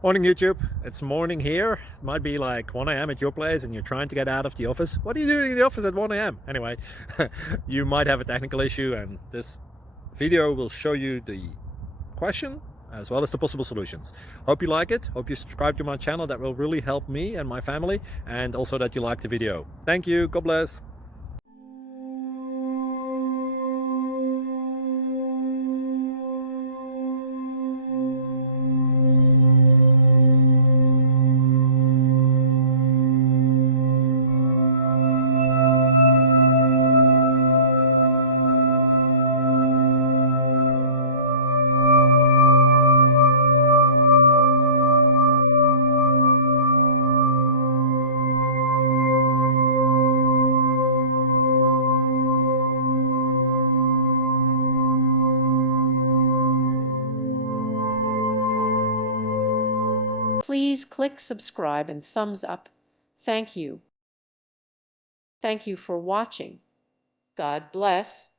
Morning YouTube, it's morning here. It might be like 1 a.m. at your place and you're trying to get out of the office. What are you doing in the office at 1 a.m.? Anyway, you might have a technical issue and this video will show you the question as well as the possible solutions. Hope you like it, hope you subscribe to my channel. That will really help me and my family, and also that you like the video. Thank you, God bless. Please click subscribe and thumbs up. Thank you. Thank you for watching. God bless.